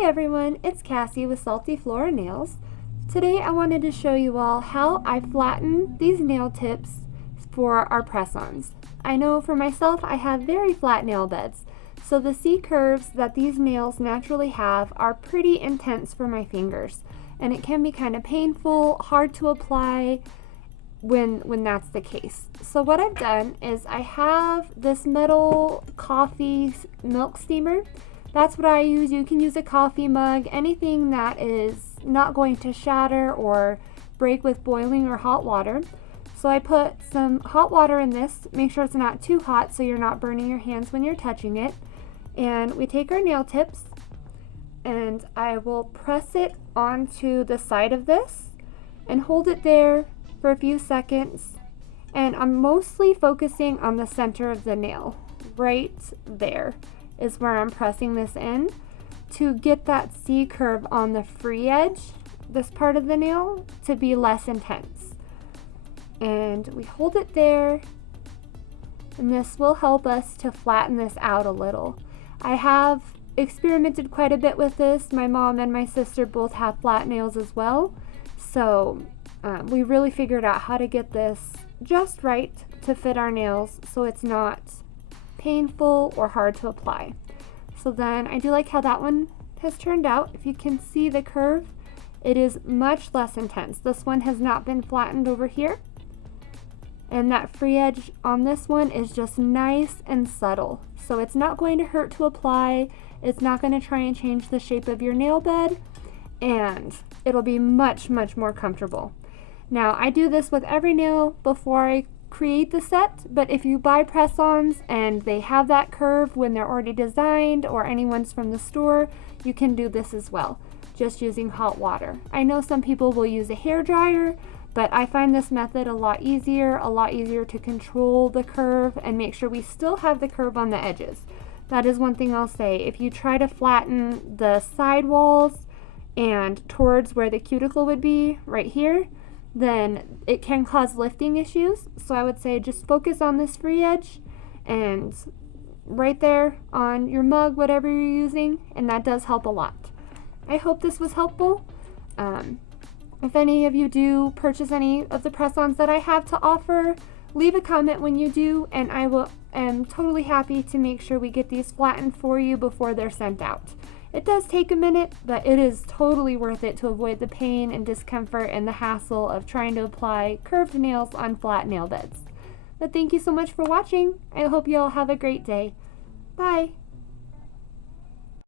Hey everyone, it's Cassie with SaltyFloraNails. Today I wanted to show you all how I flatten these nail tips for our press-ons. I know for myself I have very flat nail beds, so the C curves that these nails naturally have are pretty intense for my fingers, and it can be kind of painful, hard to apply when that's the case. So what I've done is I have this metal coffee milk steamer. That's what I use. You can use a coffee mug, anything that is not going to shatter or break with boiling or hot water. So I put some hot water in this. Make sure it's not too hot so you're not burning your hands when you're touching it. And we take our nail tips and I will press it onto the side of this and hold it there for a few seconds. And I'm mostly focusing on the center of the nail, right there is where I'm pressing this in to get that C curve on the free edge, this part of the nail, to be less intense. And we hold it there, and this will help us to flatten this out a little. I have experimented quite a bit with this. My mom and my sister both have flat nails as well, so we really figured out how to get this just right to fit our nails so it's not painful or hard to apply. So then I do like how that one has turned out. If you can see the curve, it is much less intense. This one has not been flattened over here, and that free edge on this one is just nice and subtle, so it's not going to hurt to apply. It's not going to try and change the shape of your nail bed, and it'll be much more comfortable. Now I do this with every nail before I create the set, but if you buy press-ons and they have that curve when they're already designed, or any ones from the store, you can do this as well, just using hot water. I know some people will use a hair dryer, but I find this method a lot easier to control the curve and make sure we still have the curve on the edges. That is one thing I'll say. If you try to flatten the side walls and towards where the cuticle would be, right here, then it can cause lifting issues. So I would say just focus on this free edge and right there on your mug, whatever you're using, and that does help a lot. I hope this was helpful. If any of you do purchase any of the press-ons that I have to offer, leave a comment when you do, and am totally happy to make sure we get these flattened for you before they're sent out. It does take a minute, but it is totally worth it to avoid the pain and discomfort and the hassle of trying to apply curved nails on flat nail beds. But thank you so much for watching. I hope you all have a great day. Bye!